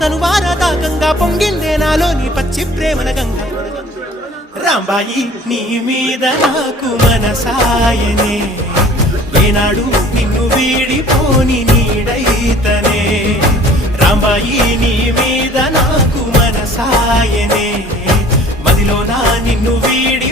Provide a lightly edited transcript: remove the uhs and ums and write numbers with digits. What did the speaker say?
తను వారదాకంగా పొంగిందే నాలోని పచ్చి ప్రేమల గంగ రాంబాయి నీ మీద నాకు మనసాయనే ఏనాడు నిన్ను వీడిపోని నీడైతనే రాంబాయి నీ మీద నాకు మనసాయనే మదిలో నా నిన్ను వీడి